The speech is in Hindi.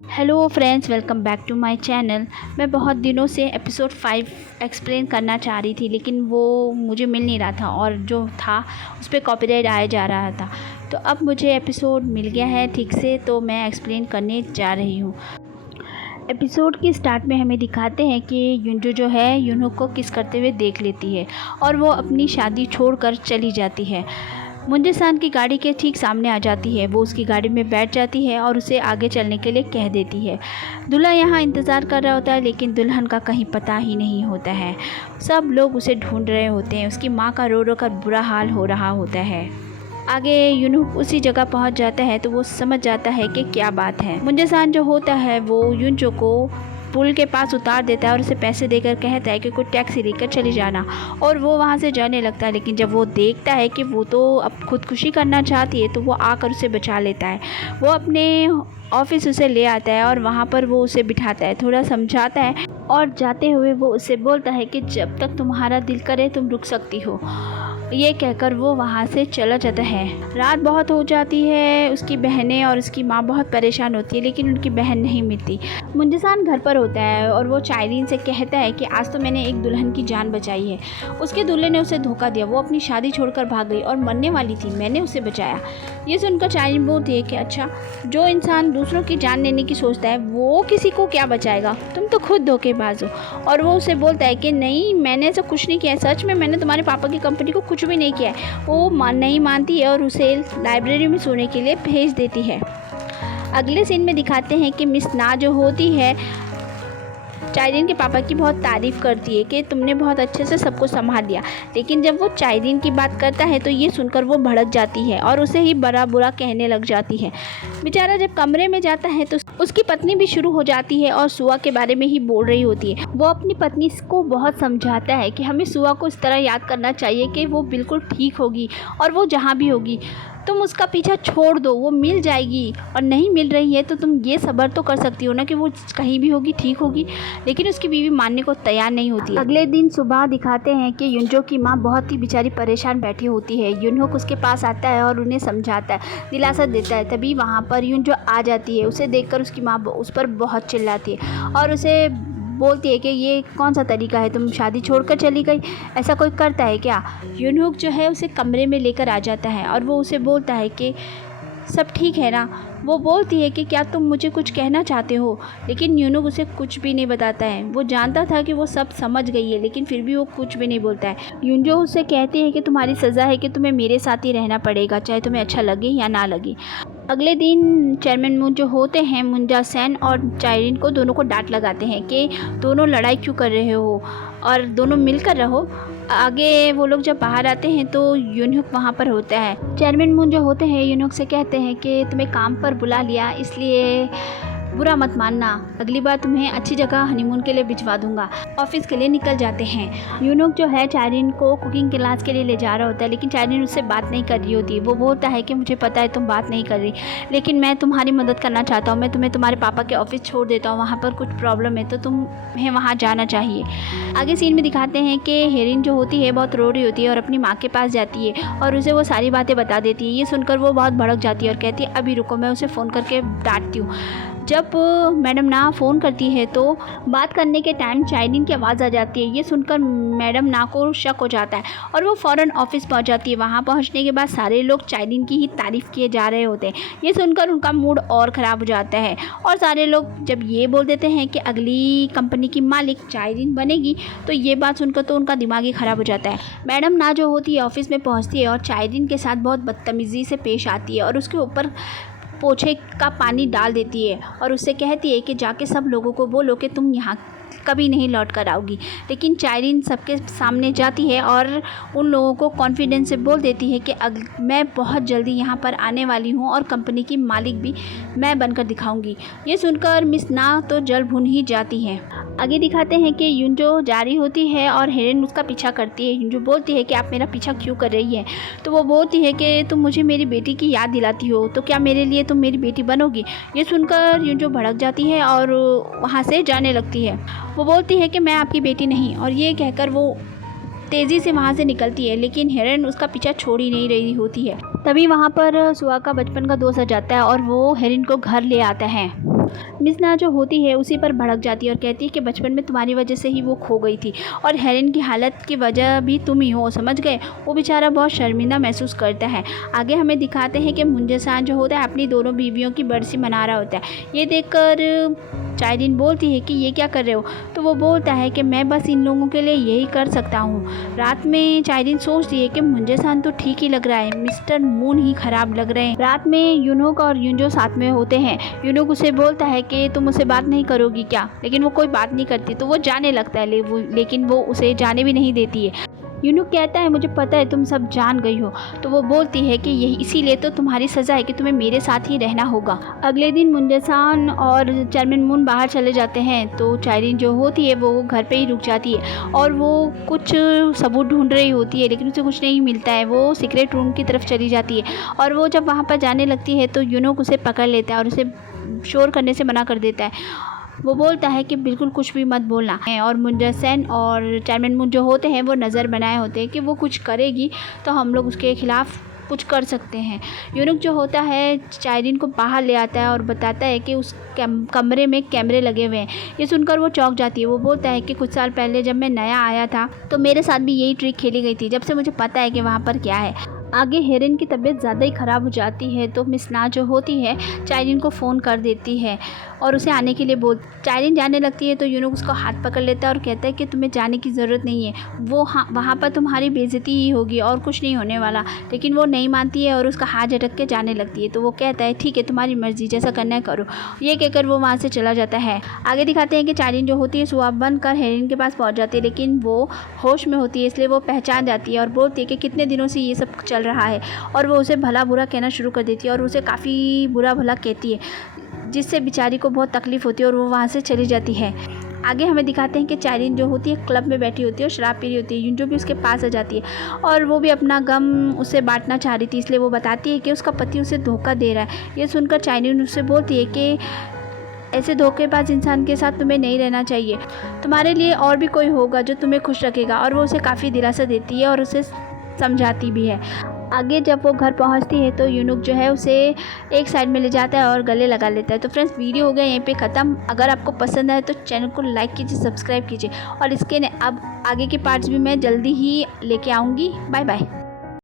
Hello friends, welcome back to my channel. मैं बहुत दिनों से एपिसोड 5 एक्सप्लेन करना चाह रही थी, लेकिन वो मुझे मिल नहीं रहा था और जो था उस पर कॉपीराइट आया जा रहा था। तो अब मुझे एपिसोड मिल गया है ठीक से, तो मैं एक्सप्लेन करने जा रही हूँ। एपिसोड की स्टार्ट में हमें दिखाते हैं कि युनजो जो है यूनहो को किस करते हुए देख लेती है और वो अपनी शादी छोड़कर चली जाती है। मुंजे-सान की गाड़ी के ठीक सामने आ जाती है। वो उसकी गाड़ी में बैठ जाती है और उसे आगे चलने के लिए कह देती है। दूल्हा यहाँ इंतज़ार कर रहा होता है, लेकिन दुल्हन का कहीं पता ही नहीं होता है। सब लोग उसे ढूंढ रहे होते हैं। उसकी माँ का रो रो कर बुरा हाल हो रहा होता है। आगे यूनहो उसी जगह पहुंच जाता है तो वो समझ जाता है कि क्या बात है। मुंजे-सान जो होता है वो युनजो को पुल के पास उतार देता है और उसे पैसे देकर कहता है कि कोई टैक्सी लेकर चली जाना, और वो वहाँ से जाने लगता है। लेकिन जब वो देखता है कि वो तो अब खुदकुशी करना चाहती है, तो वो आकर उसे बचा लेता है। वो अपने ऑफिस उसे ले आता है और वहाँ पर वो उसे बिठाता है, थोड़ा समझाता है और जाते हुए वो उसे बोलता है कि जब तक तुम्हारा दिल करे तुम रुक सकती हो। ये कहकर वो वहाँ से चला जाता है। रात बहुत हो जाती है। उसकी बहनें और उसकी माँ बहुत परेशान होती है, लेकिन उनकी बहन नहीं मिलती। मुंजे-सान घर पर होता है और वो चाइरीन से कहता है कि आज तो मैंने एक दुल्हन की जान बचाई है। उसके दूल्हे ने उसे धोखा दिया, वो अपनी शादी छोड़कर भाग गई और मरने वाली थी, मैंने उसे बचाया। ये सुनकर चाइरीन बोलती है कि अच्छा, जो इंसान दूसरों की जान लेने की सोचता है वो किसी को क्या बचाएगा, तुम तो खुद धोखेबाज हो। और वो उसे बोलता है कि नहीं, मैंने ऐसा कुछ नहीं किया है, सच में मैंने तुम्हारे पापा की कंपनी को कुछ भी नहीं किया है। वो नहीं मानती है और उसे लाइब्रेरी में सोने के लिए भेज देती है। अगले सीन में दिखाते हैं कि मिस ना जो होती है चाइरीन के पापा की बहुत तारीफ़ करती है कि तुमने बहुत अच्छे से सबको संभाल लिया। लेकिन जब वो चाइरीन की बात करता है तो ये सुनकर वो भड़क जाती है और उसे ही बड़ा बुरा कहने लग जाती है। बेचारा जब कमरे में जाता है तो उसकी पत्नी भी शुरू हो जाती है और सुआ के बारे में ही बोल रही होती है। वो अपनी पत्नी को बहुत समझाता है कि हमें सुआ को इस तरह याद करना चाहिए कि वो बिल्कुल ठीक होगी और वो जहाँ भी होगी तुम उसका पीछा छोड़ दो, वो मिल जाएगी, और नहीं मिल रही है तो तुम ये सब्र तो कर सकती हो ना कि वो कहीं भी होगी, ठीक होगी। लेकिन उसकी बीवी मानने को तैयार नहीं होती। अगले दिन सुबह दिखाते हैं कि युनजो की माँ बहुत ही बेचारी परेशान बैठी होती है। युनहो उसके पास आता है और उन्हें समझाता है, दिलासा देता है। तभी वहाँ पर युनजो आ जाती है। उसे देखकर उसकी माँ उस पर बहुत चिल्लाती है और उसे बोलती है कि ये कौन सा तरीका है, तुम शादी छोड़कर चली गई, ऐसा कोई करता है क्या। यूनहुक जो है उसे कमरे में लेकर आ जाता है और वो उसे बोलता है कि सब ठीक है ना। वो बोलती है कि क्या तुम मुझे कुछ कहना चाहते हो, लेकिन यूनहुक उसे कुछ भी नहीं बताता है। वो जानता था कि वो सब समझ गई है, लेकिन फिर भी वो कुछ भी नहीं बोलता है। युनजो उससे कहती है कि तुम्हारी सज़ा है कि तुम्हें मेरे साथ ही रहना पड़ेगा, चाहे तुम्हें अच्छा लगे या ना लगे। अगले दिन चेयरमैन मून जो होते हैं मुंजा-सान और चाइरीन को दोनों को डांट लगाते हैं कि दोनों लड़ाई क्यों कर रहे हो और दोनों मिलकर रहो। आगे वो लोग जब बाहर आते हैं तो यूनहुक वहाँ पर होता है। चेयरमैन मून जो होते हैं यूनहुक से कहते हैं कि तुम्हें काम पर बुला लिया, इसलिए बुरा मत मानना, अगली बार तुम्हें अच्छी जगह हनीमून के लिए भिजवा दूंगा। ऑफिस के लिए निकल जाते हैं। यूनहुक जो है चाइरीन को कुकिंग क्लास के लिए ले जा रहा होता है, लेकिन चाइरीन उससे बात नहीं कर रही होती। वो बोलता है कि मुझे पता है तुम बात नहीं कर रही, लेकिन मैं तुम्हारी मदद करना चाहता हूँ। मैं तुम्हें तुम्हारे पापा के ऑफिस छोड़ देता हूँ, वहाँ पर कुछ प्रॉब्लम है तो तुम्हें वहाँ जाना चाहिए। आगे सीन में दिखाते हैं कि हेरिन जो होती है बहुत रो रही होती है और अपनी माँ के पास जाती है और उसे वो सारी बातें बता देती है। ये सुनकर वो बहुत भड़क जाती है और कहती है अभी रुको, मैं उसे फ़ोन करके डांटती हूँ। जब मैडम ना फ़ोन करती है तो बात करने के टाइम चाइरीन की आवाज़ आ जाती है। ये सुनकर मैडम ना को शक हो जाता है और वो फ़ौरन ऑफिस पहुंच जाती है। वहां पहुंचने के बाद सारे लोग चाइरीन की ही तारीफ़ किए जा रहे होते हैं। ये सुनकर उनका मूड और ख़राब हो जाता है और सारे लोग जब ये बोल देते हैं कि अगली कंपनी की मालिक चाइरीन बनेगी, तो ये बात सुनकर तो उनका दिमाग ही ख़राब हो जाता है। मैडम ना जो होती है ऑफिस में पहुँचती है और चाइरीन के साथ बहुत बदतमीज़ी से पेश आती है और उसके ऊपर पोछे का पानी डाल देती है और उससे कहती है कि जाके सब लोगों को बोलो कि तुम यहाँ कभी नहीं लौट कर आओगी। लेकिन चाइरीन सबके सामने जाती है और उन लोगों को कॉन्फिडेंस से बोल देती है कि मैं बहुत जल्दी यहाँ पर आने वाली हूँ और कंपनी की मालिक भी मैं बनकर दिखाऊंगी। ये सुनकर मिस ना तो जल भुन ही जाती है। आगे दिखाते हैं कि युनजो जा रही होती है और हेरेन उसका पीछा करती है। युनजो बोलती है कि आप मेरा पीछा क्यों कर रही है, तो वो बोलती है कि तुम मुझे मेरी बेटी की याद दिलाती हो, तो क्या मेरे लिए तुम मेरी बेटी बनोगी। ये सुनकर युनजो भड़क जाती है और वहाँ से जाने लगती है। वो बोलती है कि मैं आपकी बेटी नहीं, और ये कहकर वो तेज़ी से वहाँ से निकलती है, लेकिन हेरेन उसका पीछा छोड़ ही नहीं रही होती है। तभी वहाँ पर सुआ का बचपन का दोस्त आ जाता है और वो हेरेन को घर ले आता है। मिसना जो होती है उसी पर भड़क जाती है और कहती है कि बचपन में तुम्हारी वजह से ही वो खो गई थी और हेरेन की हालत की वजह भी तुम ही हो, समझ गए। वो बेचारा बहुत शर्मिंदा महसूस करता है। आगे हमें दिखाते हैं कि मुंजेसान जो होता है अपनी दोनों बीवियों की बरसी मना रहा होता है। ये देखकर चाइरीन बोलती है कि ये क्या कर रहे हो, तो वो बोलता है कि मैं बस इन लोगों के लिए यही कर सकता हूँ। रात में चाइरीन सोचती है कि मुंजेसान तो ठीक ही लग रहा है, मिस्टर मून ही ख़राब लग रहे हैं। रात में यूनोक और यूंजो साथ में होते हैं। यूनोक उसे बोलता है कि तुम मुझसे बात नहीं करोगी क्या, लेकिन वो कोई बात नहीं करती, तो वो जाने लगता है लेकिन वो उसे जाने भी नहीं देती है। यूनूक कहता है मुझे पता है तुम सब जान गई हो, तो वो बोलती है कि यही इसीलिए तो तुम्हारी सज़ा है कि तुम्हें मेरे साथ ही रहना होगा। अगले दिन मुंजेसान और चेयरमैन मून बाहर चले जाते हैं, तो चाइरीन जो होती है वो घर पे ही रुक जाती है और वो कुछ सबूत ढूंढ रही होती है, लेकिन उसे कुछ नहीं मिलता है। वो सीक्रेट रूम की तरफ चली जाती है और वो जब वहाँ पर जाने लगती है तो यूनूक उसे पकड़ लेता है और उसे शोर करने से मना कर देता है। वो बोलता है कि बिल्कुल कुछ भी मत बोलना है और मुंजेसन और चेयरमैन मून जो होते हैं वो नज़र बनाए होते हैं कि वो कुछ करेगी तो हम लोग उसके ख़िलाफ़ कुछ कर सकते हैं। यूनुक जो होता है चाइरीन को बाहर ले आता है और बताता है कि उस कमरे में कैमरे लगे हुए हैं। ये सुनकर वो चौंक जाती है। वो बोलता है कि कुछ साल पहले जब मैं नया आया था तो मेरे साथ भी यही ट्रिक खेली गई थी, जब से मुझे पता है कि वहाँ पर क्या है। आगे हेरेन की तबीयत ज़्यादा ही ख़राब हो जाती है तो मिस ना जो होती है चाइरीन को फ़ोन कर देती है और उसे आने के लिए चाइरीन जाने लगती है तो यूनुक उसको हाथ पकड़ लेता है और कहता है कि तुम्हें जाने की ज़रूरत नहीं है, वो वहाँ पर तुम्हारी बेइज्जती ही होगी और कुछ नहीं होने वाला। लेकिन वो नहीं मानती है और उसका हाथ झटक के जाने लगती है। तो वो कहता है ठीक है तुम्हारी मर्ज़ी, जैसा करना है करो। ये कहकर वो वहाँ से चला जाता है। आगे दिखाते हैं कि चाइरीन जो होती है सुबह बंद कर हेरेन के पास पहुँच जाती है, लेकिन वो होश में होती है इसलिए वो पहचान जाती है और बोलती है कि कितने दिनों से ये सब चल रहा है और वो उसे भला बुरा कहना शुरू कर देती है और उसे काफ़ी बुरा भला कहती है, जिससे बेचारी को बहुत तकलीफ़ होती है और वो वहाँ से चली जाती है। आगे हमें दिखाते हैं कि चाइरीन जो होती है क्लब में बैठी होती है और शराब पी रही होती है। यूंजो भी उसके पास आ जाती है और वो भी अपना गम उससे बांटना चाह रही थी, इसलिए वो बताती है कि उसका पति उसे धोखा दे रहा है। ये सुनकर चाइरीन उससे बोलती है कि ऐसे धोखेबाज इंसान के साथ तुम्हें नहीं रहना चाहिए, तुम्हारे लिए और भी कोई होगा जो तुम्हें खुश रखेगा। और वो उसे काफ़ी दिलासा देती है और उसे समझाती भी है। आगे जब वो घर पहुंचती है तो यूनुक जो है उसे एक साइड में ले जाता है और गले लगा लेता है। तो फ्रेंड्स वीडियो हो गया यहीं पे ख़त्म। अगर आपको पसंद आए तो चैनल को लाइक कीजिए, सब्सक्राइब कीजिए और इसके अब आगे के पार्ट्स भी मैं जल्दी ही लेके आऊँगी। Bye bye.